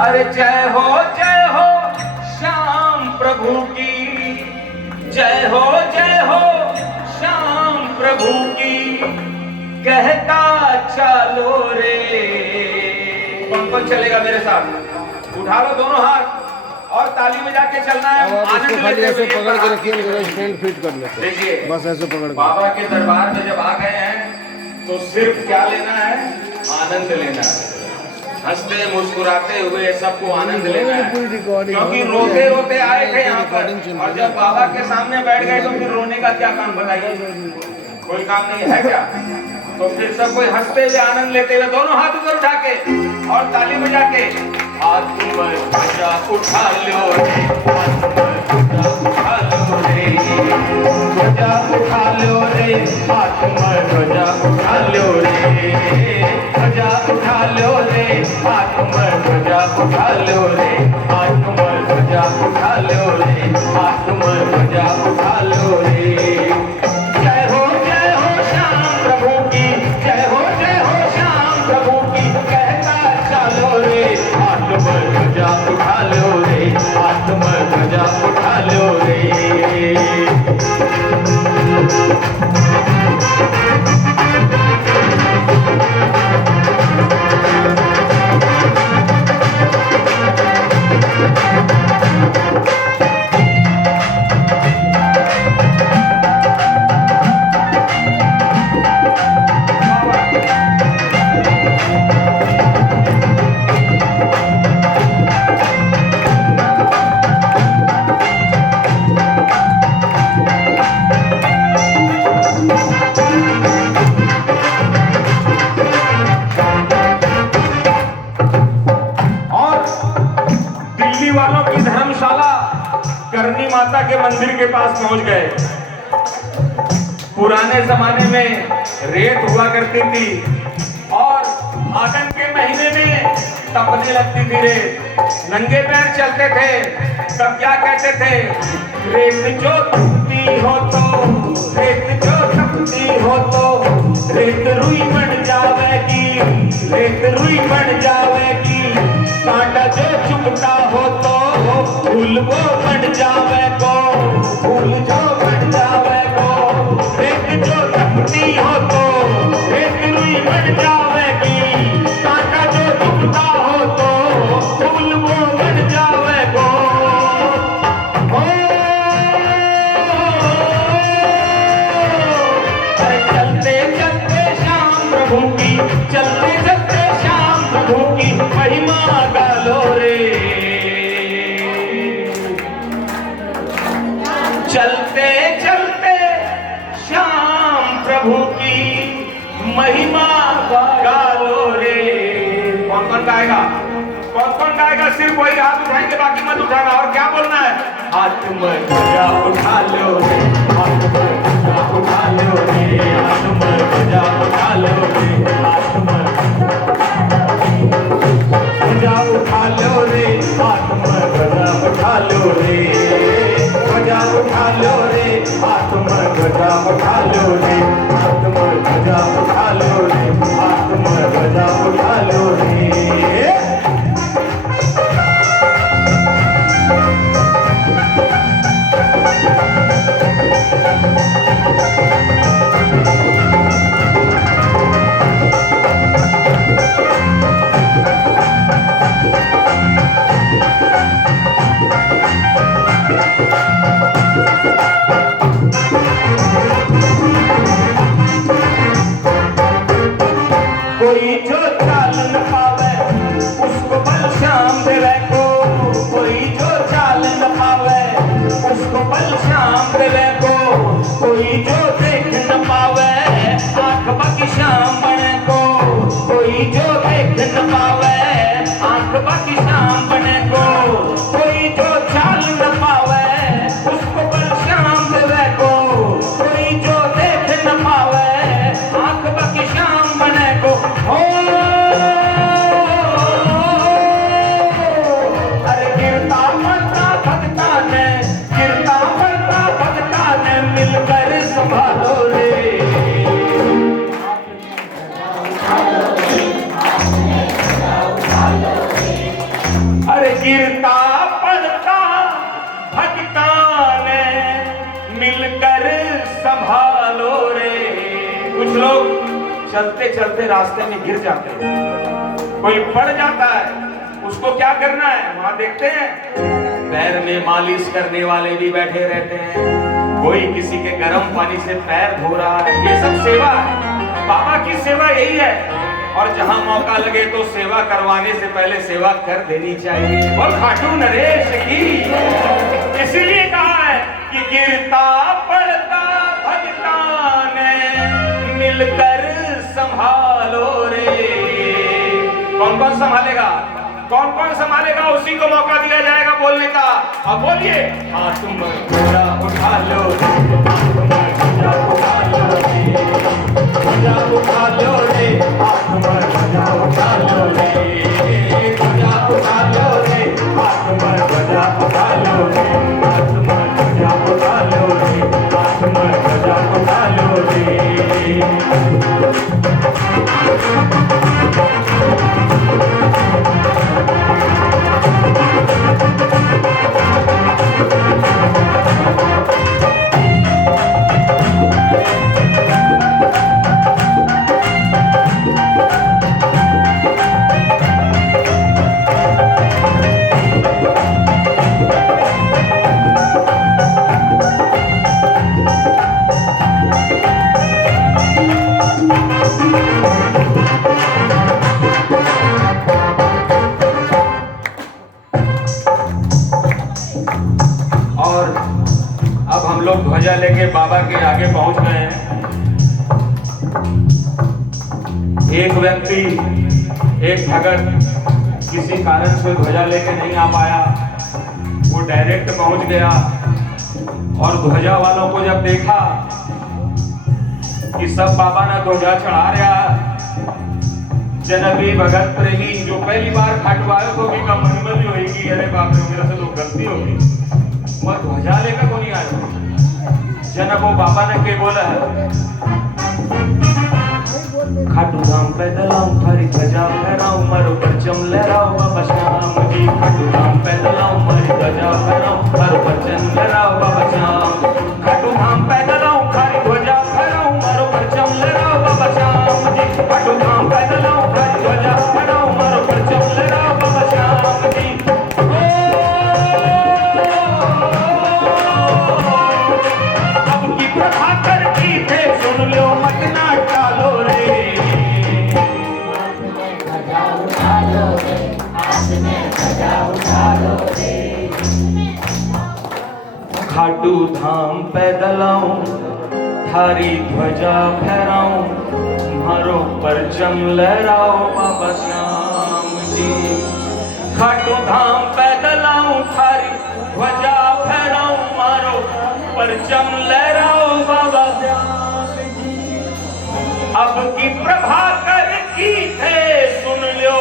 अरे जय हो श्याम प्रभु की, जय हो श्याम प्रभु की, कहता चलो रे। कौन चलेगा मेरे साथ? उठा लो दोनों हाथ और ताली में जाके चलना है। आनंद खाली ऐसे पकड़ के रखिए, स्टैंड फिट कर लेते। देखिए बस ऐसे पकड़ के। बाबा के दरबार में जब आ गए हैं तो सिर्फ क्या लेना है? आनंद लेना है। हंसते मुस्कुराते हुए सबको आनंद लेना है, क्योंकि रोते रोते आए थे यहाँ पर और जब बाबा के सामने बैठ गए तो फिर रोने का क्या काम? बताइए, कोई काम नहीं है क्या? तो फिर सब कोई हंसते हुए आनंद लेते हुए दोनों हाथ ऊपर उठा के और ताली बजा के हाथ ऊपर उठा लो रे, उठा लो रे, ध्वजा उठा लो रे, हाथ में ध्वजा उठा लो रे, ध्वजा उठा लो रे, हाथ में ध्वजा उठा लो रे, हाथ में ध्वजा उठा लो रे, हाथ में ध्वजा उठा लो रे। जय हो श्याम प्रभु की, जय हो श्याम प्रभु की, कहता चलो रे, हाथ में ध्वजा उठा लो रे, हाथ में ध्वजा उठा लो रे। वालों की धर्मशाला करनी माता के मंदिर के पास पहुंच गए। पुराने जमाने में रेत हुआ करती थी और फागुन के महीने में तपने लगती थी रेत, नंगे पैर चलते थे। तब क्या कहते थे? रेत जो तपती हो तो, रेत जो तपती हो तो, रेत रुई बन जावेगी, रेत रुई बन जावेगी, कांटा जो चुभता हो तो फूल वो बन जावे को, फूल जो बन जावे को, रेत जो तपती हो तो रेत रुई बन जावेगी, कांटा जो चुभता हो तो फूल वो बन जावे को। चलते चलते श्याम प्रभु की, चलते चलते श्याम प्रभु की महिमा गालो रे। चलते चलते श्याम प्रभु की महिमा गालो रे। कौन कौन गाएगा? कौन कौन गाएगा? सिर्फ वही हाथ उठाएंगे, बाकी मत उठाना। और क्या बोलना है? हाथ में ध्वजा उठा लो रे, हाथ में ध्वजा उठा लो रे, हाथ में ध्वजा उठा लो रे, हाथ में ध्वजा उठा लो रे, हाथ में ध्वजा उठा लो रे, ध्वजा उठा लो रे, हाथ में ध्वजा उठा लो रे, हाथ में ध्वजा उठा लो रे, हाथ में ध्वजा उठा लो रे। कोई जो चाल न पावे उसको बल श्याम देवे को, कोई जो चाल न पावे उसको बल श्याम देवे को, कोई जो देख न पावे आंख बाकी श्याम बने को, कोई जो देख न पावे आंख बाकी श्याम बने को, कोई जो चाल न पावे उसको बल श्याम देवे को, कोई जो देख न पावे आंख बाकी श्याम बने को। अरे गिरता पड़ता भगता ने, गिरता पड़ता भगता ने मिलकर संभालो रे। गिरता पड़ता भटका ने मिलकर संभालो रे। कुछ लोग चलते चलते रास्ते में गिर जाते हैं, कोई पड़ जाता है, उसको क्या करना है? वहां देखते हैं पैर में मालिश करने वाले भी बैठे रहते हैं, कोई किसी के गर्म पानी से पैर धो रहा है। ये सब सेवा है, बाबा की सेवा यही है। और जहां मौका लगे तो सेवा करवाने से पहले सेवा कर देनी चाहिए। बोल खाटू नरेश की। इसीलिए कहा है कि गिरता पड़ता भगता ने मिलकर संभालो रे। कौन कौन संभालेगा? कौन कौन संभालेगा? उसी को मौका दिया जाएगा बोलने का। अब बोलिए, हाँ तुम पूरा उठा लो, पूरा उठा लो रे, पूरा उठा लो रे, हाथ में बजा उठा लो रे, पूरा उठा लो रे, हाथ में बजा उठा लो रे, हाथ में बजा उठा लो रे, हाथ में बजा उठा लो रे। और अब हम लोग ध्वजा लेके बाबा के आगे पहुंच गए हैं। एक व्यक्ति, एक भगत किसी कारण से ध्वजा लेके नहीं आ पाया, वो डायरेक्ट पहुंच गया और ध्वजा वालों को जब देखा कि सब बाबा ने ध्वजा चढ़ा रहा, जनबी भगत प्रेमी जो पहली बार खटवाए तो भी कम मन में भी होगी, अरे बाप रे मेरा से तो गलती होगी, मैं ध्वजा लेकर को नहीं आया। जन वो बाबा ने के बोला, खाटू धाम पैदल आऊं, थारी ध्वजा फहराऊं, मारो परचम लहराओ बाबा श्याम जी। खाटू धाम पैदल आऊं, मारी ध्वजा फहराऊं, मारो परचम लहराओ बाबा श्याम। खाटू धाम पैदल आऊं, थारी ध्वजा फहराऊं, मारो परचम लहराओ बाबा श्याम जी। खाटू धाम पैदल आऊं, थारी ध्वजा फहराऊं, मारो परचम लहराओ बाबा श्याम जी। अब की प्रभाकर की थे सुन लो, मत ना टालो रे। खाटू धाम पैदल आऊं, थारी ध्वजा फहराऊं, मारो परचम लहराओ बाबा श्याम जी। खाटू धाम पैदल आऊं, थारी ध्वजा फहराऊं, मारो परचम लहराओ बाबा श्याम जी। अब की प्रभाकर की थे सुन लो,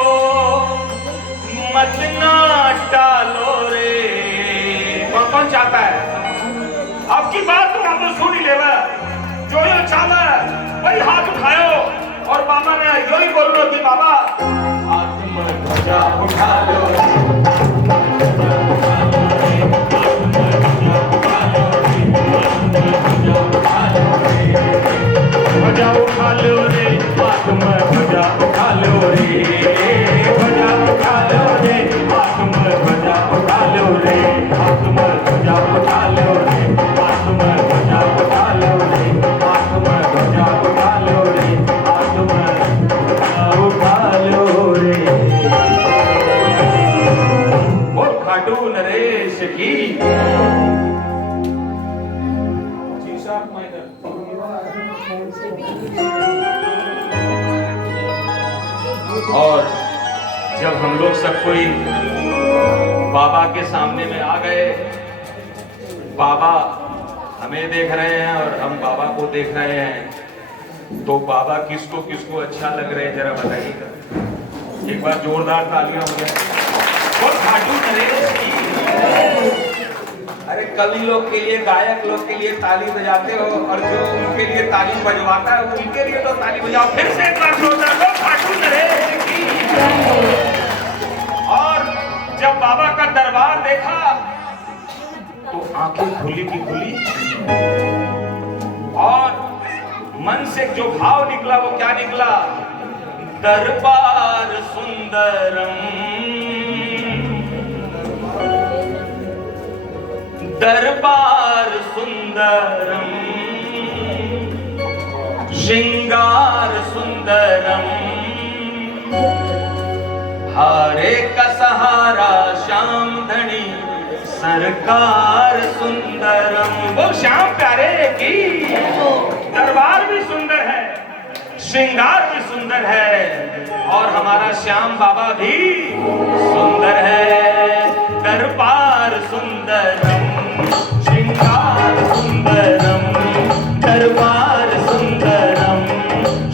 मत ना टालो रे। कौन कौन चाहता है अब की बात तो हम सुन ही लेवा, जो यो चाला वही हाथ उठायो और बाबा ने यो ही बोल लो कि बाबा हाथ में ध्वजा उठा लो, ध्वजा उठा लो रे, हाथ में ध्वजा उठा लो रे, ध्वजा उठा लो रे, हाथ में ध्वजा उठा लो रे, हाथ में ध्वजा उठा लो रे, हाथ में ध्वजा उठा लो रे, हाथ में ध्वजा उठा लो रे, हाथ में ध्वजा उठा लो रे। वो खाटू नरेश की। और जब हम लोग सब कोई बाबा के सामने में आ गए, बाबा हमें देख रहे हैं और हम बाबा को देख रहे हैं, तो बाबा किसको किसको अच्छा लग रहे हैं जरा बताइएगा। एक बार जोरदार तालियां हो जाए। और खाटू नरेश की। अरे कवि लोग के लिए, गायक लोग के लिए ताली बजाते हो, और जो उनके लिए ताली बजवाता है उनके लिए तो ताली बजाओ। फिर से एक बार जोरदार खाटू नरेश की। और जब बाबा का दरबार देखा तो आंखें खुली की खुली और मन से जो भाव निकला वो क्या निकला? दरबार सुंदरम, दरबार सुंदरम, श्रृंगार सुंदरम, हारे का सहारा श्याम धनी सरकार सुंदरम। वो श्याम प्यारे की दरबार भी सुंदर है, श्रृंगार भी सुंदर है और हमारा श्याम बाबा भी सुंदर है। दरबार सुंदरम, श्रृंगार सुंदरम, दरबार सुंदरम,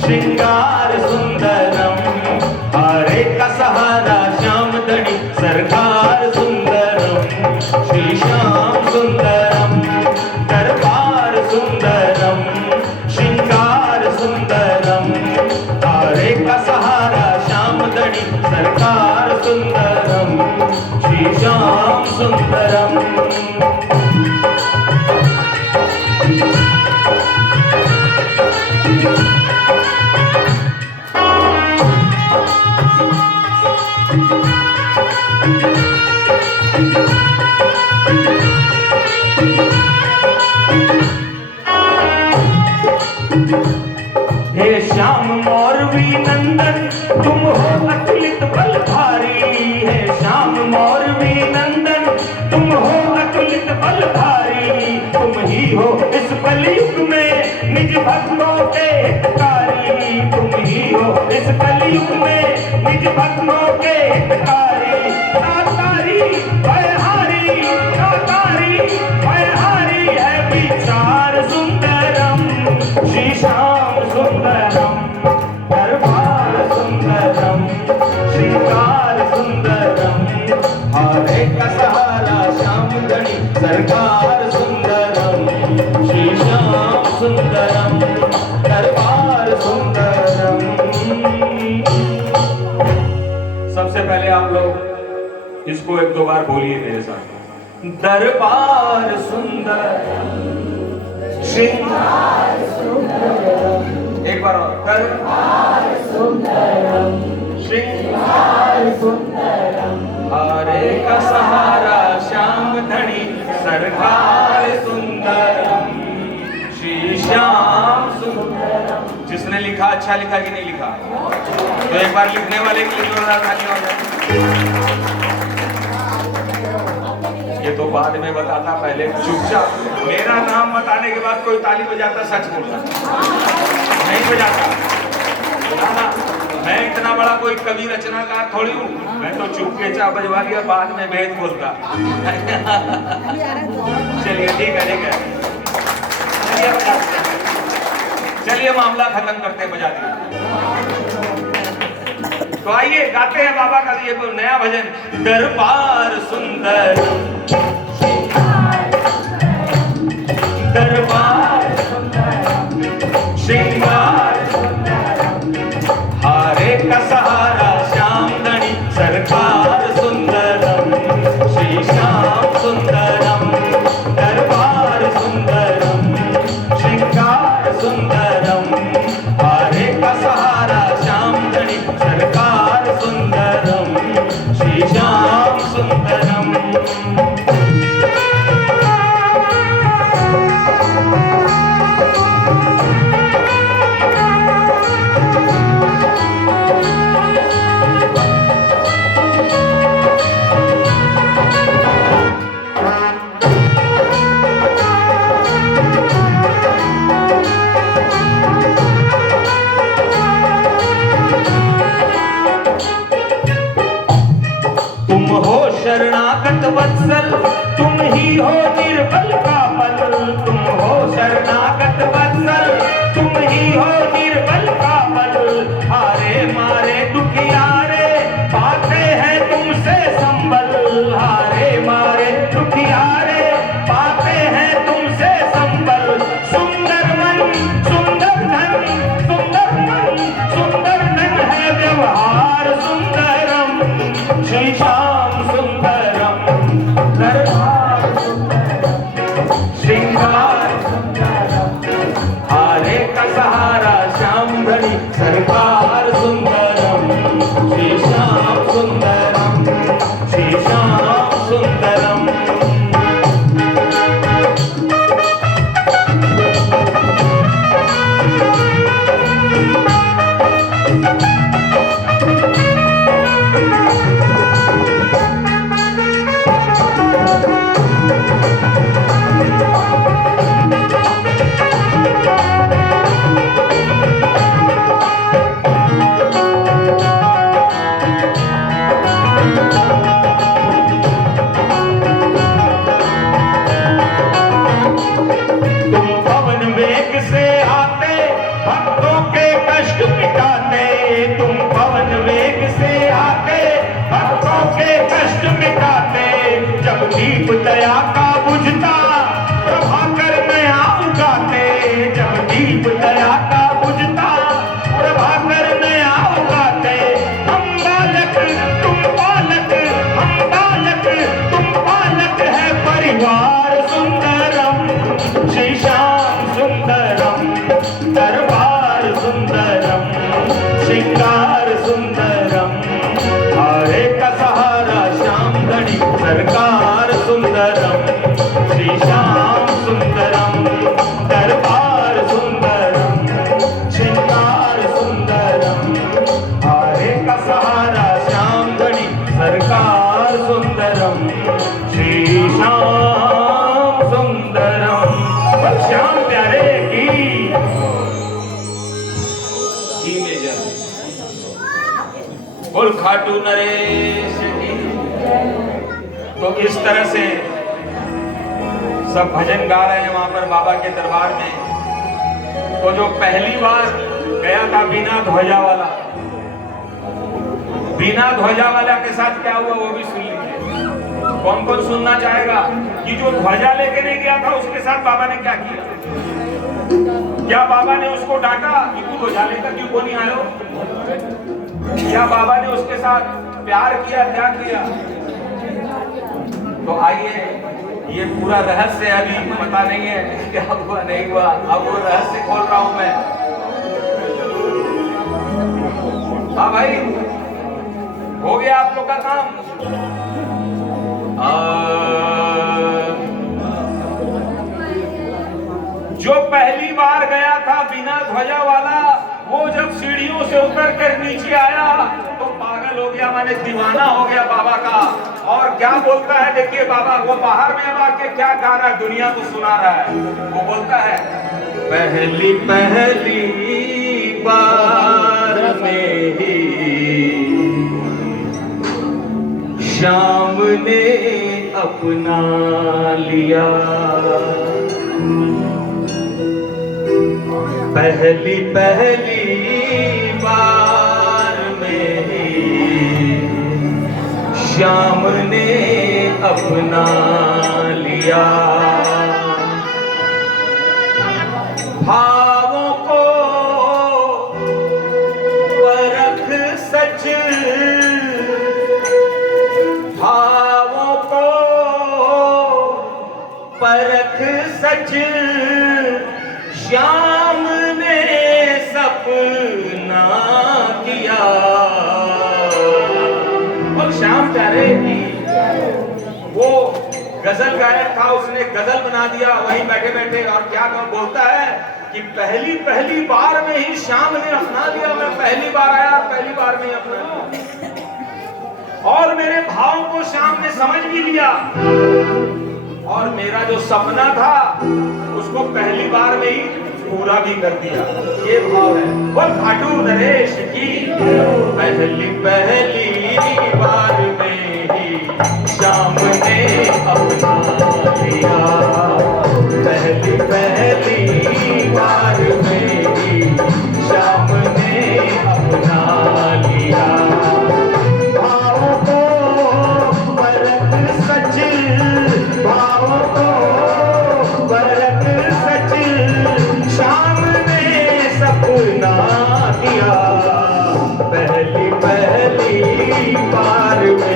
श्रृंगार सुंदरम, हारे का सहारा श्याम धनी सरकार सुंदरम, श्री श्याम सुंदरम, दरबार सुंदरम, श्रृंगार सुंदरम, हारे का सहारा श्याम धनी सरकार सुंदरम, श्री श्याम सुंदरम। हे श्याम मौरवी नंदन तुम हो अतुलित बलधारी, हे श्याम मौरवी नंदन तुम हो अतुलित बलधारी, तुम ही हो इस कलयुग में निज भक्तों के हितकारी, तुम ही हो इस कलयुग में निज भक्तों के हितकारी, दातारी भयहारी, दातारी भयहारी है विचार सुंदरम, श्री श्याम सुंदरम, दरबार सुंदरम, श्रृंगार सुंदरम, हारे का सहारा श्याम धनी सरकार सुंदरम, श्री श्याम सुंदरम, दरबार सुंदरम। सबसे पहले आप लोग इसको एक दो बार बोलिए मेरे साथ। दरबार सुंदरम, श्रृंगार सुंदरम, एक बार और। दरबार सुंदरम, श्रृंगार सुंदरम, हारे का सहारा श्याम धनी सरकार सुंदरम, श्री श्याम सुंदरम। जिसने लिखा अच्छा लिखा कि नहीं लिखा? तो एक बार लिखने वाले के लिए जोरदार ताली हो जाए। ये तो बाद में बताता, पहले चुपचाप। मेरा नाम बताने के बाद कोई ताली बजाता सच बोलता, नहीं बजाता ना ना। मैं इतना बड़ा कोई कवि रचनाकार थोड़ी हूँ, मैं तो चुपके चा बजवा लिया, बाद में भेद बोलता। चलिए ठीक है, ठीक है, चलिए मामला खत्म करते, बजा दिए। तो आइए गाते हैं बाबा का ये नया भजन। दरबार सुंदर, दरबार श्रृंगार, हारे का सहारा श्याम धनी सरकार सुंदरम, श्री श्याम सुंदरम, दरबार सुंदरम, श्रृंगार सुंदरम, हारे का सहारा श्याम धनी सरकार सुंदरम, श्री श्याम सुंदरम। शरणागत वत्सल तुम ही हो निर्बल का बल, तुम हो शरणागत वत्सल तुम ही हो निर्बल का बल, हारे मारे दुखियारे पाते हैं तुमसे संबल, हारे मारे दुखियारे पाते हैं तुमसे संबल, सुंदर मन सुंदर धन, सुंदर मन सुंदर धन है व्यवहार सुंदरम, श्री श्याम सुंदर, दरबार सुंदरम, श्रृंगार सुंदरम, हारे का सहारा श्याम धनी सरकार सुंदरम, श्री श्याम सुंदरम, श्री श्याम सुंदरम। दीप दया का बुझता प्रभाकर में आऊं गाते, जब दीप दया का बुझता प्रभाकर में आऊं गाते। हम बालक तुम बालक, हम बालक तुम बालक है परिवार सुंदरम, श्री श्याम सुंदरम, दरबार सुंदरम, श्रृंगार सुंदरम, हारे का सहारा श्याम धनी सरकार सुंदरम, श्री श्याम सुंदरम, दरबार सुंदरम, श्रृंगार सुंदरम, हारे का सहारा श्याम धनी सरकार सुंदरम, श्री श्याम सुंदरम। श्याम प्यारे की मेजर बोल खाटू नरेश की। तो इस तरह से सब भजन गा रहे हैं वहां पर बाबा के दरबार में। तो जो पहली बार गया था बिना ध्वजा वाला, बिना ध्वजा वाला के साथ क्या हुआ वो भी सुन लीजिए। कौन कौन सुनना चाहेगा कि जो ध्वजा लेके नहीं गया था उसके साथ बाबा ने क्या किया? क्या बाबा ने उसको डांटा कि तू ध्वजा लेकर क्यों नहीं आयो? क्या बाबा ने उसके साथ प्यार किया, क्या किया? तो आइए, ये पूरा रहस्य अभी पता नहीं है क्या हुआ नहीं हुआ, अब वो रहस्य खोल रहा हूं मैं। हाँ भाई, हो गया आप लोग का काम। जो पहली बार गया था बिना ध्वजा वाला, वो जब सीढ़ियों से उतर कर नीचे आया तो पागल हो गया, माने दीवाना हो गया बाबा का। और क्या बोलता है देखिए बाबा, वो बाहर में अब आके क्या गा रहा है, दुनिया को सुना रहा है। वो बोलता है पहली पहली बार में ही श्याम ने अपना लिया, पहली पहली बार में ही श्याम ने अपना लिया। भावों को परख सच, भावों को परख सच, श्याम ने सपना किया। और श्याम प्यारे की वो गजल गायक था, उसने गजल बना दिया वहीं बैठे बैठे। और क्या बोलता है कि पहली पहली बार में ही श्याम ने अपना लिया। मैं पहली बार आया, पहली बार में ही अपना लिया, और मेरे भाव को श्याम ने समझ भी लिया, और मेरा जो सपना था उसको पहली बार में ही पूरा भी कर दिया। ये भाव है। बोल खाटू नरेश की। पहली पहली बार में ही श्याम ने अपना लिया, पहली पहली बार में ही श्याम ने अपना लिया। भाव को परख सच, भाव को परख सच, श्याम ने सपना किया, पहली पहली बार में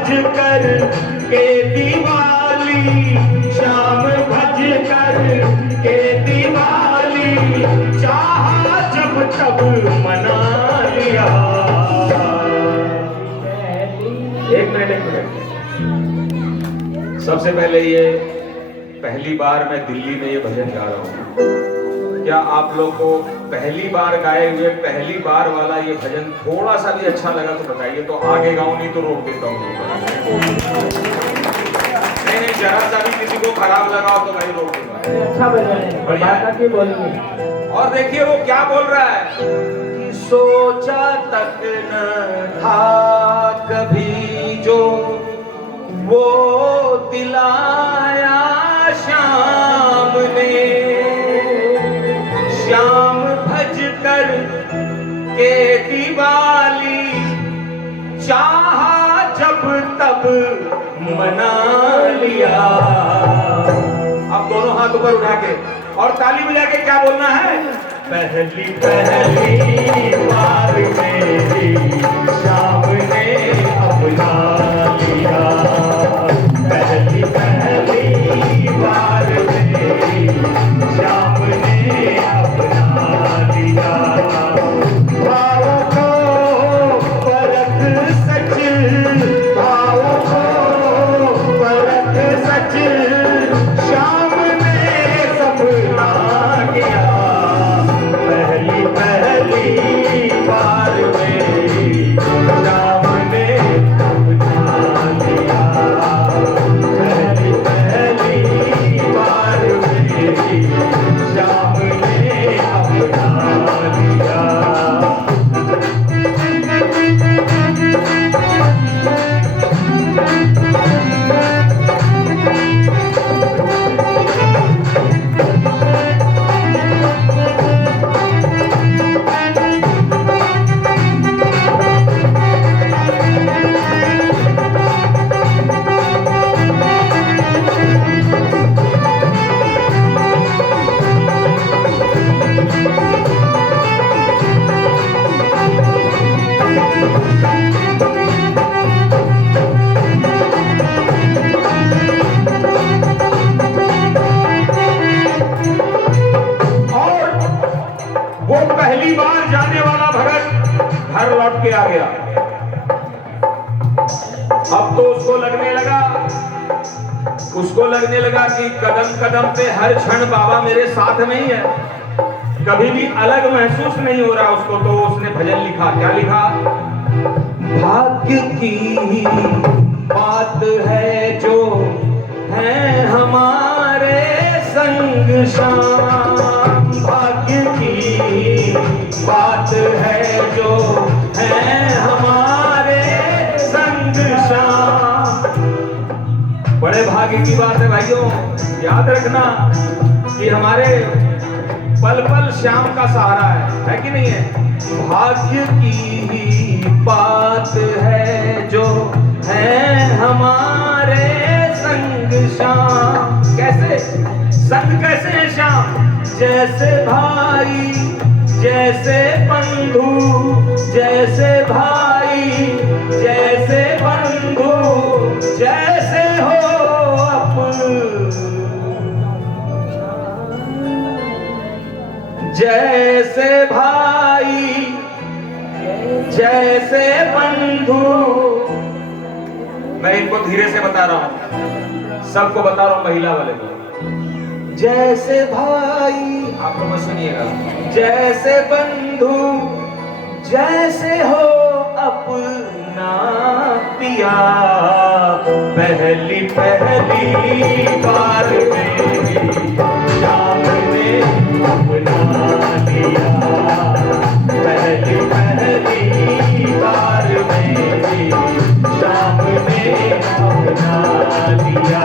भज कर के दिवाली, श्याम भज कर के दिवाली, चाहा जब तब मना लिया। एक मिनट, सबसे पहले ये पहली बार मैं दिल्ली में ये भजन गा रहा हूँ। क्या आप लोग को पहली बार गाए हुए पहली बार वाला ये भजन थोड़ा सा भी अच्छा लगा तो बताइए, तो आगे गाऊं, नहीं तो रोक देता हूँ। नहीं, जरा सा भी किसी को खराब लगा हो तो भाई रोक दूंगा। अच्छा बढ़िया बोलिए। और देखिए वो क्या बोल रहा है कि सोचा तक न था कभी जो वो दिलाया श्याम ने, श्याम भज कर के दिवाली, चाहा जब तब मना लिया। अब दोनों हाथ ऊपर उठा के और ताली बजा के क्या बोलना है? पहली पहली बार मेरी श्याम ने अपना लिया, पहली पहली बार मेरी श्याम ने अपना लिया। भावों को परख सच, भावों को परख सच, श्याम ने सपना किया। पहली पहली बार मेरी श्याम ने अपना लिया, पहली पहली बार मेरी श्याम ने अपना लिया। पहली बार जाने वाला भगत घर लौट के आ गया। अब तो उसको लगने लगा कि कदम कदम पे हर क्षण बाबा मेरे साथ में ही है, कभी भी अलग महसूस नहीं हो रहा उसको। तो उसने भजन लिखा। क्या लिखा? भाग्य की बात है जो है हमारे संग शाम, भाग्य की बात है जो है हमारे संग शाम। बड़े भाग्य की बात है भाइयों, याद रखना कि हमारे पल पल श्याम का सहारा है कि नहीं है? भाग्य की ही बात है जो है हमारे संग श्याम। कैसे संग, कैसे है श्याम? जैसे भाई, जैसे बंधु, जैसे भाई, जैसे बंधु, जैसे हो जैसे भाई, जैसे बंधु। मैं इनको धीरे से बता रहा हूं, सबको बता रहा हूं, महिला वाले को। जैसे भाई, आप लोग सुनिएगा, जैसे बंधु, जैसे हो अपना पिया। पहली पहली बार मेरी श्याम ने अपना लिया, पहली पहली बार मेरी श्याम ने अपना लिया।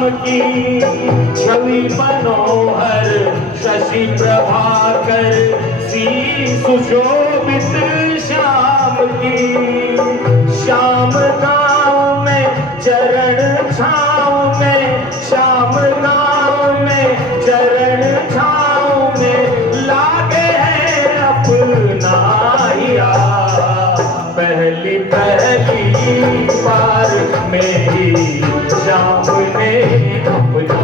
श्याम की छवि मनोहर, शशि प्रभाकर सी सुशोभित श्याम की। श्याम गाँव में चरण छाँव में, श्याम गाँव में चरण छाँव में लागे है अपना हिया। पहली पहली बार मेरी श्याम ने अपना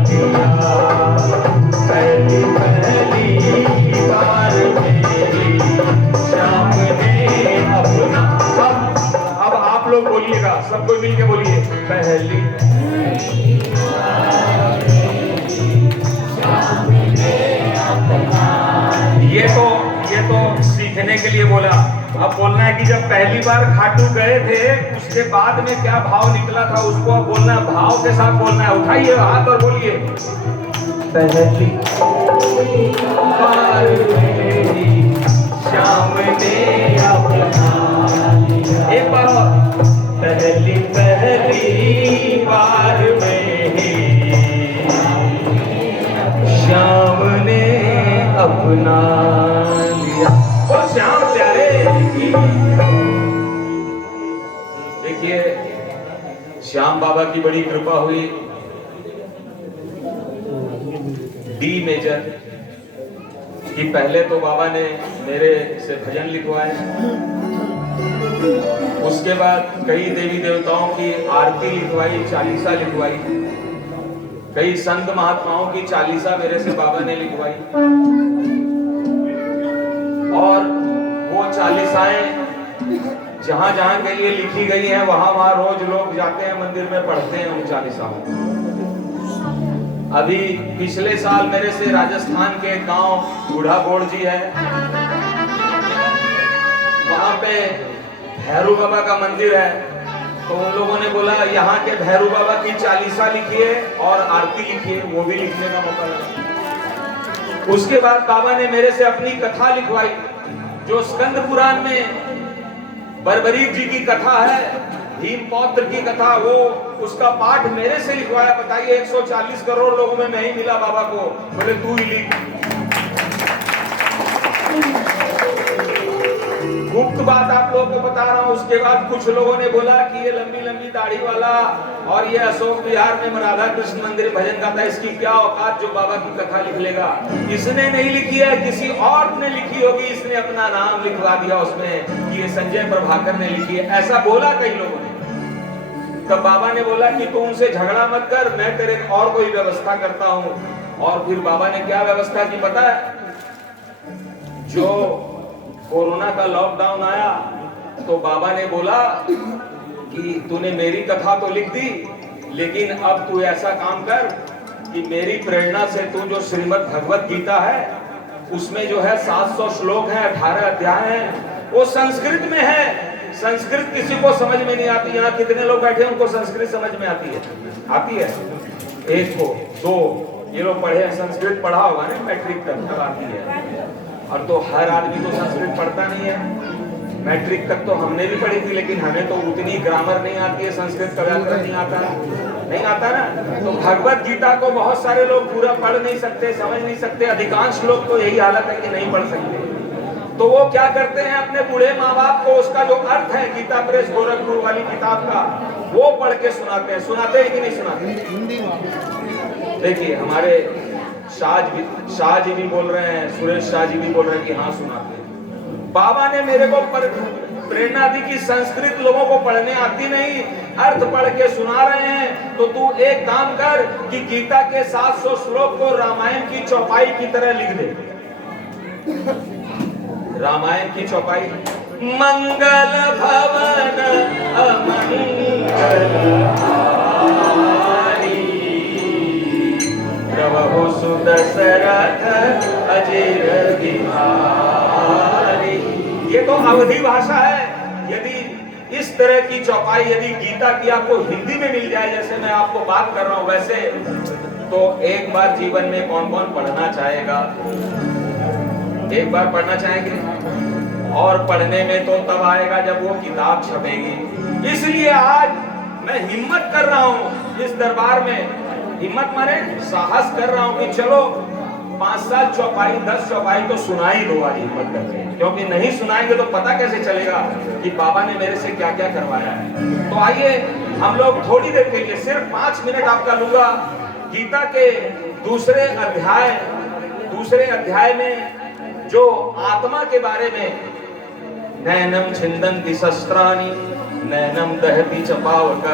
लिया। पहली पहली बार मेरी श्याम ने अपना। अब आप लोग बोलिएगा, सब कोई मिलके बोलिए, पहली ये तो सीखने के लिए बोला। अब बोलना है कि जब पहली बार खाटू गए थे उसके बाद में क्या भाव निकला था उसको अब बोलना, भाव के साथ बोलना है। उठाइए हाथ और बोलिए, पहली बार मेरी श्याम ने अपना लिया। एक बार और, पहली पहली बार मेरी श्याम ने अपना लिया। और श्याम प्यारे देखिए, श्याम बाबा की बड़ी कृपा हुई। डी मेजर कि पहले तो बाबा ने मेरे से भजन लिखवाए, उसके बाद कई देवी देवताओं की आरती लिखवाई, चालीसा लिखवाई, कई संत महात्माओं की चालीसा मेरे से बाबा ने लिखवाई। और वो चालीसाएं जहां जहां के लिए लिखी गई हैं वहां वहां रोज लोग जाते हैं मंदिर में पढ़ते हैं उन चालीसाओं को। अभी पिछले साल मेरे से राजस्थान के गांव बूढ़ागोड़ जी है, वहां पे भैरू बाबा का मंदिर है, तो उन लोगों ने बोला यहाँ के भैरू बाबा की चालीसा लिखिए और आरती लिखिए, वो भी लिखने का मौका लगा। उसके बाद बाबा ने मेरे से अपनी कथा लिखवाई, जो स्कंद पुराण में बर्बरीक जी की कथा है, भीम पौत्र की कथा, वो उसका पाठ मेरे से लिखवाया। बताइए 140 करोड़ लोगों में मैं ही मिला बाबा को, बोले तू ही लिख। गुप्त बात आप लोगों को बता रहा हूं। उसके बाद कुछ लोगों ने बोला कि ये लंबी लंबी दाढ़ी वाला और ये अशोक विहार में राधा कृष्ण मंदिर भजन गाता, इसकी क्या औकात जो बाबा की कथा लिख लेगा। इसने नहीं लिखी है, किसी और ने लिखी होगी, इसने अपना नाम लिखवा दिया उसमें कि ये संजय प्रभाकर ने लिखी है, ऐसा बोला कई लोगों ने। तब बाबा ने बोला कि तू उनसे झगड़ा मत कर, मैं तेरे और कोई व्यवस्था करता हूं। और फिर बाबा ने क्या व्यवस्था की पता है? जो कोरोना का लॉकडाउन आया तो बाबा ने बोला कि तूने मेरी कथा तो लिख दी, लेकिन अब तू ऐसा काम कर कि मेरी प्रेरणा से तू जो श्रीमद् भगवत गीता है उसमें जो है 700 श्लोक हैं, 18 अध्याय हैं, वो संस्कृत में है। संस्कृत किसी को समझ में नहीं आती। यहाँ कितने लोग बैठे हैं उनको संस्कृत समझ में आती है? आती है? एक को दो, ये लोग पढ़े हैं, संस्कृत पढ़ा होगा ना, मैट्रिक तक आती है। और तो हर आदमी तो संस्कृत पढ़ता नहीं है। मैट्रिक तक तो हमने भी पढ़ी थी, लेकिन हमें तो उतनी ग्रामर नहीं आती है, संस्कृत का व्याकरण नहीं आता ना। तो भगवत गीता को बहुत सारे लोग पूरा पढ़ नहीं सकते, समझ नहीं सकते। अधिकांश लोग तो यही हालत है कि नहीं पढ़ सकते। तो वो क्या करते हैं, अपने बूढ़े माँ बाप को उसका जो अर्थ है गीता प्रेस गोरखपुर वाली किताब का, वो पढ़ के सुनाते हैं। सुनाते हैं कि नहीं सुनाते? देखिए हमारे शाह जी भी बोल रहे हैं, सुरेश शाह जी भी बोल रहे हैं कि हाँ सुनाते हैं। बाबा ने मेरे को प्रेरणा दी कि संस्कृत लोगों को पढ़ने आती नहीं, अर्थ पढ़ के सुना रहे हैं, तो तू एक काम कर कि गीता के 700 श्लोक को रामायण की चौपाई की तरह लिख दे। रामायण की चौपाई, मंगल भवन अमंगल प्रभु सुदशरथ अजेर बिहारी। ये तो अवधी भाषा है। यदि इस तरह की चौपाई यदि गीता की आपको हिंदी में मिल जाए, जैसे मैं आपको बात कर रहा हूं वैसे, तो एक बार जीवन में कौन कौन पढ़ना चाहेगा? एक बार पढ़ना चाहेंगे, और पढ़ने में तो तब आएगा जब वो किताब छपेगी। इसलिए आज मैं हिम्मत कर रहा हूं इस दरबार में हिम्मत मारे साहस कर रहा हूं कि चलो 5-7 चौपाई 10 चौपाई तो सुना ही दो आज हिम्मत करके, क्योंकि नहीं सुनाएंगे तो पता कैसे चलेगा कि बाबा ने मेरे से क्या क्या करवाया है। तो आइए हम लोग थोड़ी देर के लिए सिर्फ 5 मिनट आपका लूंगा। गीता के दूसरे अध्याय में जो आत्मा के बारे में, नैनम छिन्दन्ति शस्त्राणि नैनम दहति च पावक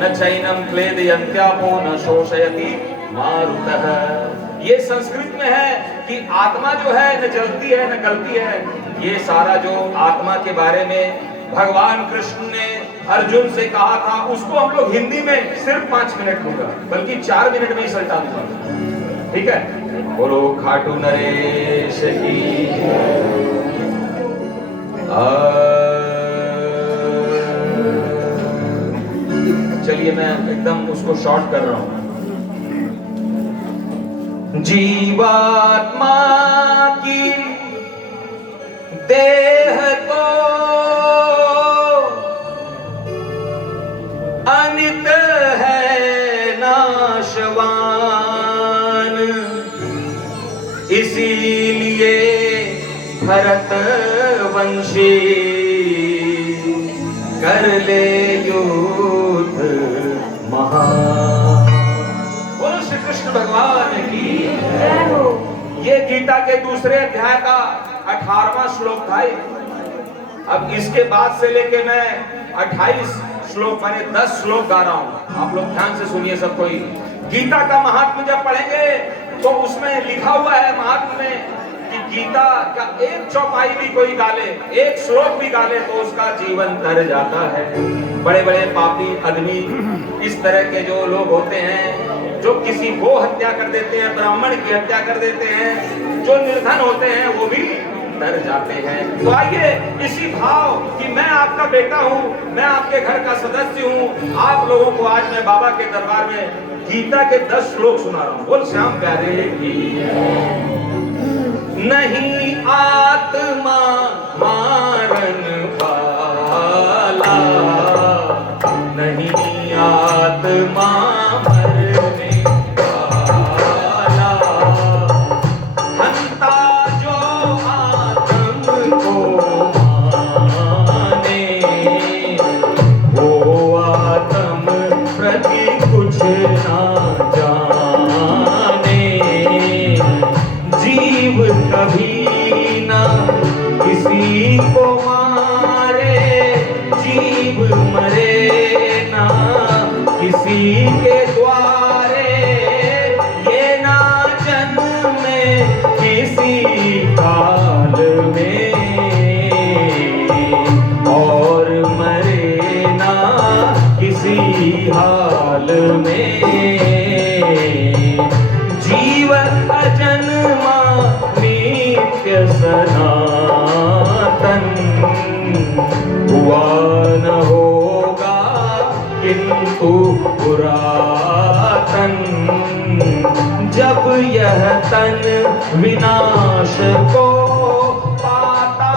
न चैनम क्लेदयन्त्यापो न शोषयति मारुतः। ये संस्कृत में है कि आत्मा जो है न जलती है न गलती है। ये सारा जो आत्मा के बारे में भगवान कृष्ण ने अर्जुन से कहा था, उसको हम लोग हिंदी में सिर्फ 5 मिनट लूंगा, बल्कि 4 मिनट में ही सल्टा दूंगा। ठीक है, बोलो खाटू नरेश की। चलिए मैं एकदम उसको शॉर्ट कर रहा हूं। जीवात्मा की देह तो अनित है नाशवान, इसीलिए भरत वंशी कर ले युद्ध महान। बोलो श्री कृष्ण भगवान की। ये गीता के दूसरे अध्याय का 18वां श्लोक था। अब इसके बाद से लेके मैं 28 श्लोक माने 10 श्लोक गा रहा हूं। आप लोग ध्यान से सुनिए सब कोई। गीता का महात्म्य जब पढ़ेंगे तो उसमें लिखा हुआ है महात्म्य में कि गीता का एक चौपाई भी कोई गाले, एक श्लोक भी गाले तो उसका जीवन तर जाता है। बड़े बड़े पापी आदमी, इस तरह के जो लोग होते हैं जो किसी को हत्या कर देते हैं, ब्राह्मण की हत्या कर देते हैं, जो निर्धन होते हैं वो भी तर जाते हैं। तो आइए इसी भाव कि मैं आपका बेटा हूँ, मैं आपके घर का सदस्य हूँ, आप लोगों को आज मैं बाबा के दरबार में गीता के 10 श्लोक सुना रहा हूँ। बोल श्याम प्यारे की। नहीं आत्मा मारन वाला, नहीं आत्मा मरने वाला, हंता जो आत्म को माने, वो आत्म प्रति कुछ ना जाने। जीव कभी ना किसी को मारे, जीव मरे ना किसी के द्वारे, ये ना जन्मे किसी काल में, और मरे ना किसी हाल में। जीवन अजन्मा नित्य सनातन, हुआ न होगा किंतु पुरातन। जब यह तन विनाश को पाता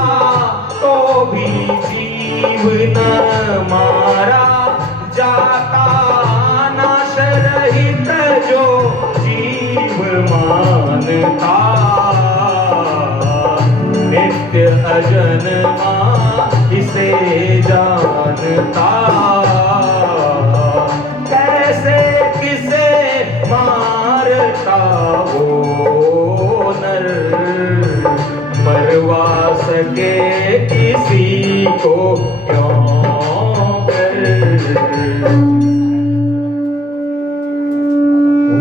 तो भी जीव न मारा जाता। नाश रहित जो जीव मानता, नित्य अजन्मा इसे जानता। कैसे किसे मारता वो नर, मरवा सके किसी को क्यों कर।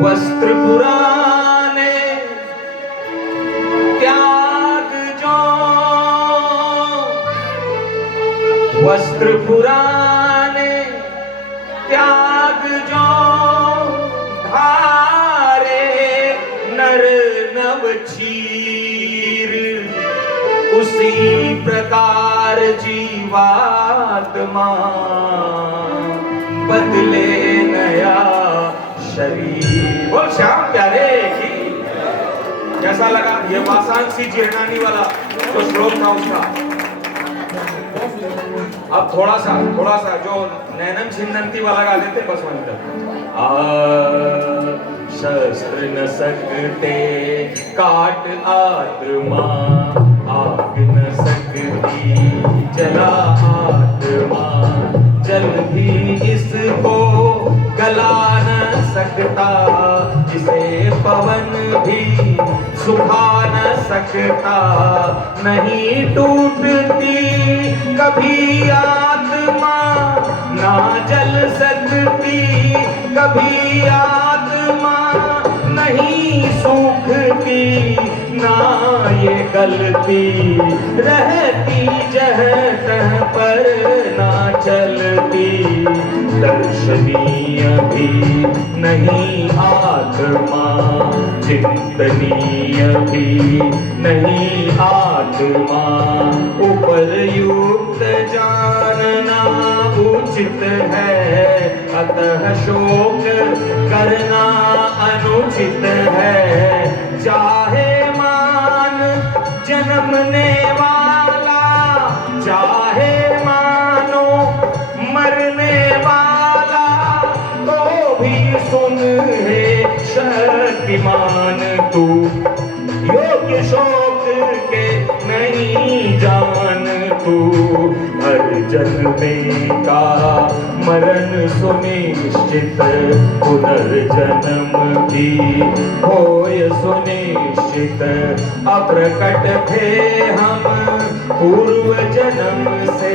वस्त्र पुराने त्याग जो, वस्त्र पुराने त्याग जो, धारे नर नव चीर। उसी प्रकार जीवात्मा बदले नया शरीर। बोल श्याम प्यारे की। कैसा लगा ये वासांसी चिरनानी वाला जो श्लोक था उसका? अब थोड़ा सा जो नैनम छिन्दन्ति वाला गा देते बस वहीं तक। शस्त्र न सकते काट आत्मा, आग न सकती जला आत्मा, जल भी इसको गला न सकता, जिसे पवन भी सुखा न सकता। नहीं टूटती कभी आत्मा, ना जल सकती कभी आत्मा, नहीं सूखती ना ये गलती, रहती जहाँ तहाँ पर ना चलती। दर्शनीय भी नहीं आत्मा, चिंतनीय भी नहीं आत्मा, उपरयुक्त जानना उचित है, अतः शोक करना अनुचित है। चाहे मान जन्मने वाला, चाहे मानो मरने वाला, तो भी सुन हे शक्तिमान तू, योग्य शोक के नहीं जान तू। हर जन्मे का मरण सुनिश्चित, पुनर्जन्म भी होय सुनिश्चित। अप्रकट थे हम पूर्व जन्म से,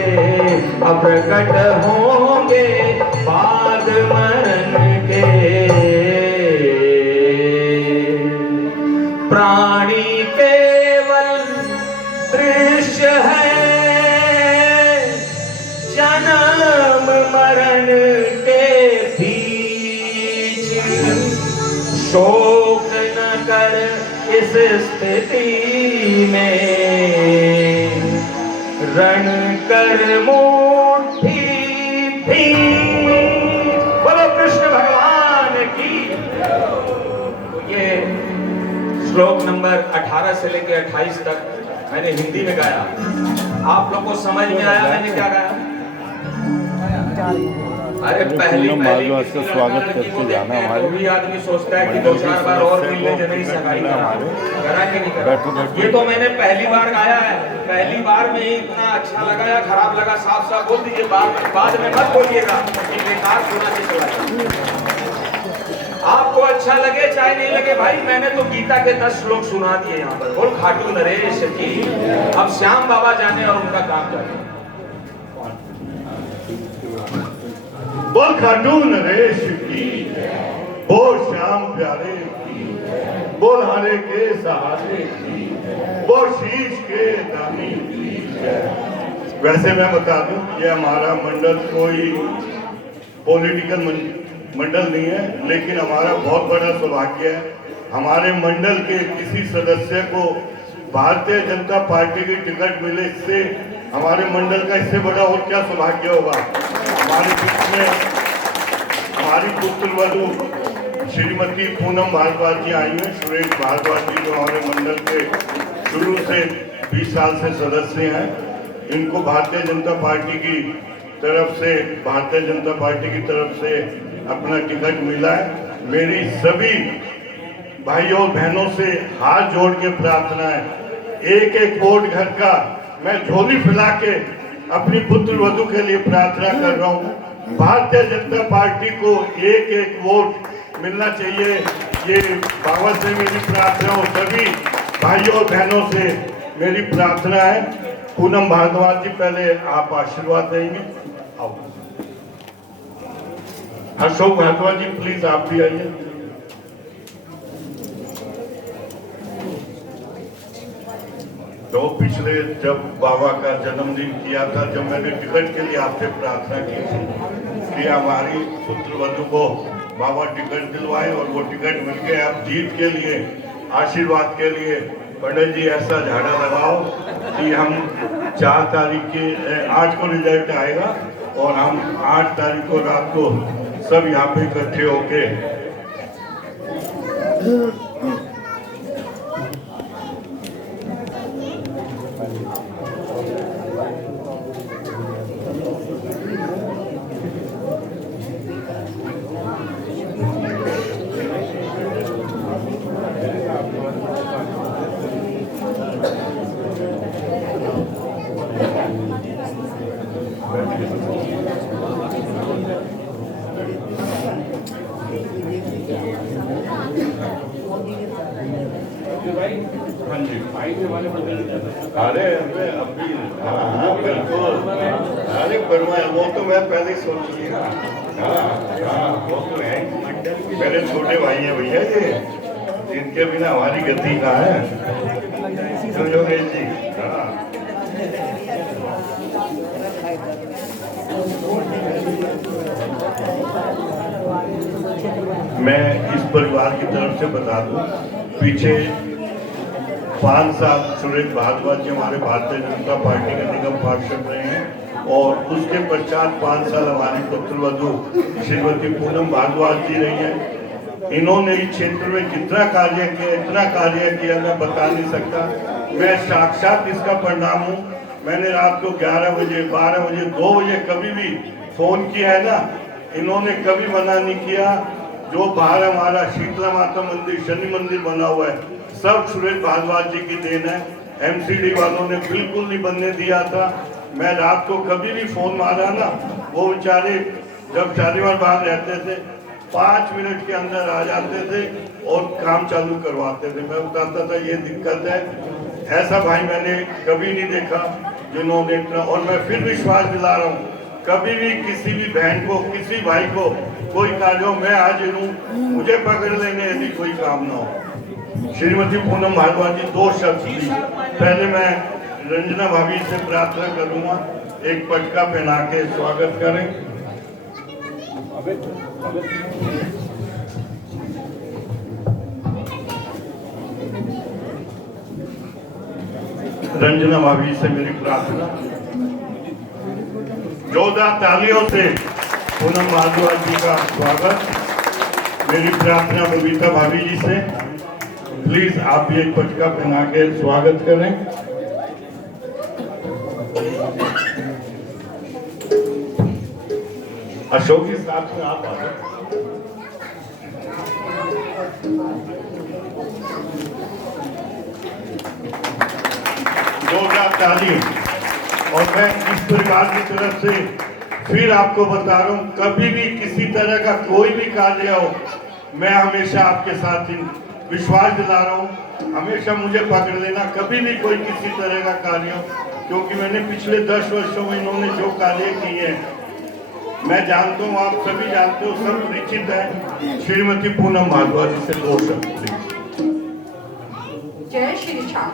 अप्रकट होंगे बाद मरण के। प्राणी केवल दृश्य है, जन्म मरण के बीच। शोक न कर इस स्थिति में, रण कर मुट्ठी भीच। बोलो कृष्ण भगवान की। तो ये श्लोक नंबर 18 से लेके 28 तक मैंने हिंदी में गाया। आप लोग को समझ में आया मैंने क्या गाया? अरे पहली से स्वागत करते जाना हमारे, तो भी आदमी सोचता है कि 2-4 बार और मिलने जब सगाई करा के नहीं करा। ये तो मैंने पहली बार गाया है, पहली बार में ही इतना अच्छा लगा या खराब लगा साफ साफ बोल दीजिए, बाद में मत बोलिएगा कि बेकार सुना के चला जाए। आपको अच्छा लगे चाहे नहीं लगे, भाई मैंने तो गीता के 10 श्लोक सुना दिए यहाँ पर। बोल खाटू नरेश की। अब श्याम बाबा जाने और उनका काम जाने। बोल खाटू नरेश की, बोल श्याम प्यारे की, बोल हरे के सहारे की, बोल शीश के दानी की। वैसे मैं बता दूं, ये हमारा मंडल कोई पॉलिटिकल मंडल नहीं है, लेकिन हमारा बहुत बड़ा सौभाग्य है हमारे मंडल के किसी सदस्य को भारतीय जनता पार्टी की टिकट मिले। इससे हमारे मंडल का इससे बड़ा और क्या सौभाग्य होगा। हमारे बीच में हमारी पुत्रवधू श्रीमती पूनम भारद्वाज जी आई हैं। सुरेश भारद्वाज जी जो हमारे मंडल के शुरू से 20 साल से सदस्य हैं, इनको भारतीय जनता पार्टी की तरफ से अपना टिकट मिला है। मेरी सभी भाइयों और बहनों से हाथ जोड़ के प्रार्थना है, एक एक वोट घर का मैं झोली फैला के अपनी पुत्र वधू के लिए प्रार्थना कर रहा हूँ। भारतीय जनता पार्टी को एक एक वोट मिलना चाहिए। ये बाबा से मेरी प्रार्थना हो, सभी भाइयों और बहनों से मेरी प्रार्थना है। पूनम भारद्वाज जी पहले आप आशीर्वाद देंगे। आओ अशोक भारद्वाज जी प्लीज आप भी आइए। तो पिछले जब बाबा का जन्मदिन किया था, जब मैंने टिकट के लिए आपसे प्रार्थना की थी कि हमारी पुत्र वधू को बाबा टिकट दिलवाए और वो टिकट मिल गए। अब जीत के लिए आशीर्वाद के लिए पंडित जी ऐसा झाड़ा लगाओ कि हम 4 तारीख के 8 को रिजल्ट आएगा और हम 8 तारीख को रात को सब यहाँ पे इकट्ठे होके हाँ जी अरे अभी हाँ बिल्कुल अरे पर वो तो मैं पहले ही सोच लिया। हाँ वो तो है मेरे छोटे भाई हैं भैया ये, इनके बिना हमारी गति कहाँ है। तो योगेश जी हाँ मैं इस परिवार की तरफ से बता दूं, पीछे 5 साल सुरेश भारद्वाज जी हमारे भारतीय जनता पार्टी के निगम पार्षद रहे हैं और उसके पश्चात 5 साल हमारी पुत्रवधू श्रीमती पूनम भारद्वाज जी रही है। इन्होंने इस क्षेत्र में कितना कार्य किया, इतना कार्य किया मैं बता नहीं सकता। मैं साक्षात इसका परिणाम हूँ। मैंने रात को 11 बजे 12 बजे 2 बजे कभी भी फोन किया है ना, इन्होंने कभी मना नहीं किया। जो बाहर हमारा शीतला माता मंदिर शनि मंदिर बना हुआ है सब सुरेश भारद्वाज जी की देन है। एमसीडी वालों ने बिल्कुल नहीं बनने दिया था। मैं रात को कभी भी फोन मारा ना, वो बेचारे जब शालीमार बाग रहते थे 5 मिनट के अंदर आ जाते थे और काम चालू करवाते थे। मैं बताता था ये दिक्कत है। ऐसा भाई मैंने कभी नहीं देखा जिन्होंने इतना, और मैं फिर विश्वास दिला रहा हूँ कभी भी किसी भी बहन को किसी भाई को कोई कार्य हो मैं हाजिर हूँ, मुझे पकड़ लेने यदि कोई काम ना हो। श्रीमती पूनम भारद्वाज जी 2 शब्द थी। पहले मैं रंजना भाभी से प्रार्थना करूंगा एक पटका पहना के स्वागत करें। रंजना भाभी से मेरी प्रार्थना, जोरदार तालियों से पूनम भारद्वाज जी का स्वागत। मेरी प्रार्थना बबीता भाभी जी से प्लीज आप भी एक पटका पहना के स्वागत करें। अशोक जी साथ में आप आ जाए। जोरदार ताली। और मैं इस परिवार की तरफ से फिर आपको बता रहा हूँ कभी भी किसी तरह का कोई भी कार्य हो मैं हमेशा आपके साथ ही विश्वास दिला रहा हूँ। हमेशा मुझे पकड़ लेना कभी भी कोई किसी तरह का कार्य हो, क्योंकि मैंने पिछले 10 वर्षों में इन्होंने जो कार्य किए हैं मैं जानता हूँ, आप सभी जानते हो, सब परिचित है। श्रीमती पूनम भारद्वाज जी से 2 शब्द। जय श्री श्याम।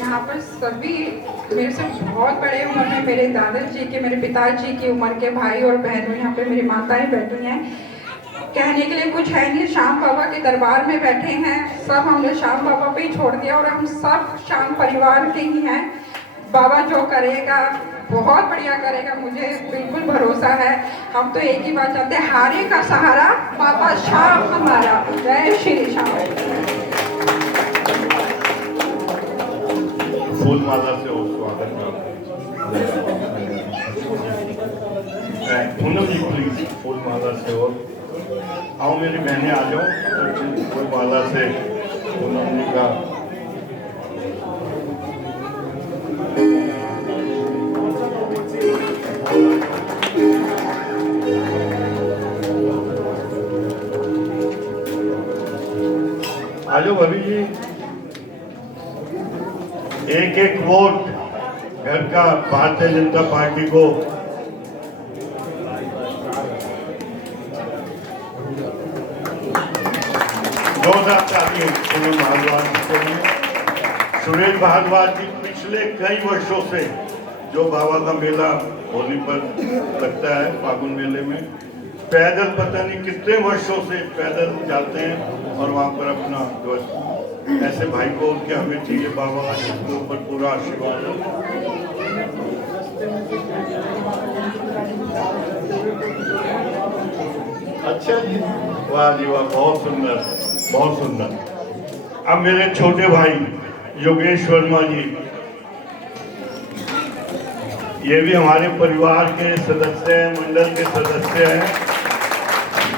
यहाँ पर सभी मेरे से बहुत बड़े उम्र में मेरे दादाजी के मेरे पिताजी की उम्र के भाई और बहनों, यहाँ पे मेरी माताएं बैठी हैं। कहने के लिए कुछ है नहीं, श्याम बाबा के दरबार में बैठे हैं। सब हमने श्याम बाबा पे ही छोड़ दिया और हम सब श्याम परिवार के ही हैं। बाबा जो करेगा बहुत बढ़िया करेगा, मुझे बिल्कुल भरोसा है। हम तो एक ही बात चाहते हैं, हारे का सहारा बाबा श्याम हमारा। जय श्री श्याम। फूलमाला से और स्वागत पूनम जी प्लीज फूलमाला से और आओ मेरी बहनें आ जाओ। फूलमाला से पूनम जी का आ जाओ भाभी जी। एक वोट घर का भारतीय जनता पार्टी को जोरदार तालियां पूनम भारद्वाज जी। सुरेश भारद्वाज जी पिछले कई वर्षों से जो बाबा का मेला होली पर लगता है फागुन मेले में, पैदल पता नहीं कितने वर्षों से पैदल जाते हैं और वहां पर अपना ध्वज ऐसे भाई को उनके हमें चाहिए बाबा जिसके ऊपर पूरा आशीर्वाद है। अच्छा जी, वाह जी वाह, बहुत सुंदर बहुत सुंदर। अब मेरे छोटे भाई योगेश वर्मा जी, ये भी हमारे परिवार के सदस्य हैं, मंडल के सदस्य हैं।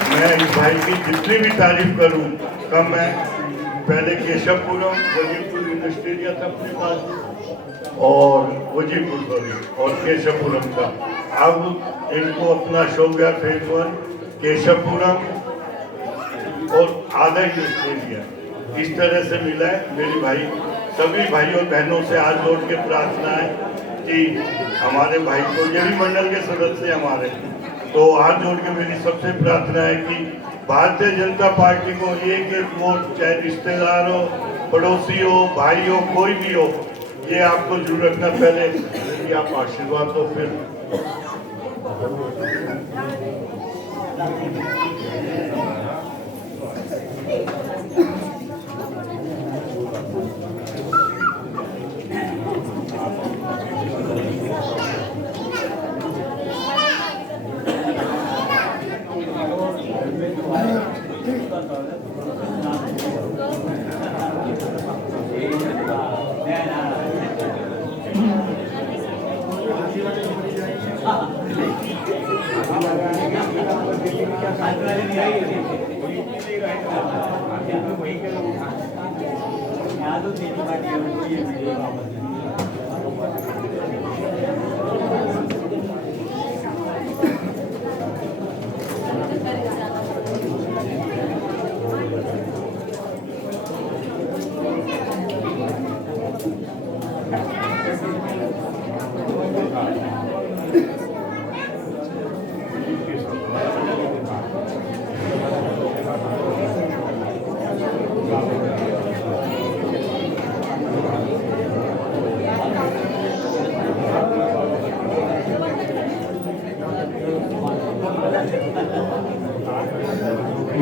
मैं इस भाई की जितनी भी तारीफ करूं कम है। पहले केशवपुरम वजीपुर इंडस्ट्रिया था अपने पास और वजीपुर और केशवपुरम का, अब इनको अपना शो गया फेज 1 केशवपुरम और आधा इंडस्ट्रिया इस तरह से मिला है। मेरी भाई सभी भाइयों बहनों से हाथ जोड़ के प्रार्थना है कि हमारे भाई को, ये भी मंडल के सदस्य हमारे, तो हाथ जोड़ के मेरी सबसे प्रार्थना है कि भारतीय जनता पार्टी को एक एक वोट, चाहे रिश्तेदार हो, पड़ोसी हो, भाई हो, कोई भी हो, ये आपको जरूर रखना। पहले यदि आप आशीर्वाद दो फिर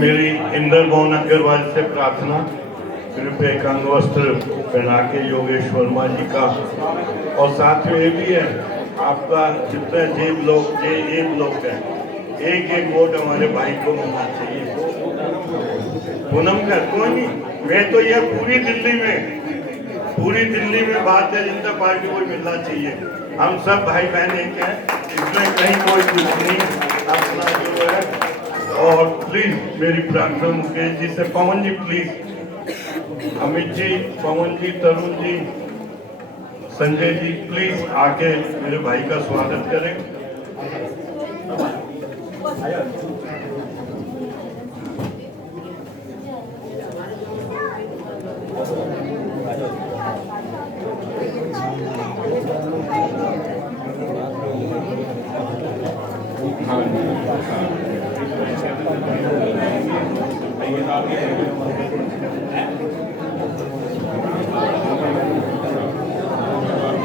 मेरी इंदर मोहन अग्रवाल से प्रार्थना, सिर पे एक अंग वस्त्र पहना के योगेश वर्मा जी का, और साथ में ये भी है आपका जितने जेब लोग ये लोग है, एक एक वोट हमारे भाई को मिलना चाहिए। पूनम का कोई नहीं, मैं तो ये पूरी दिल्ली में भारतीय जनता पार्टी को मिलना चाहिए। हम सब भाई बहन एक हैं, इसमें कहीं कोई कुछ नहीं अपना जो है। और प्लीज मेरी प्रार्थना मुकेश जी से, पवन जी प्लीज, अमित जी, पवन जी, तरुण जी, संजय जी प्लीज आके मेरे भाई का स्वागत करें। हाँ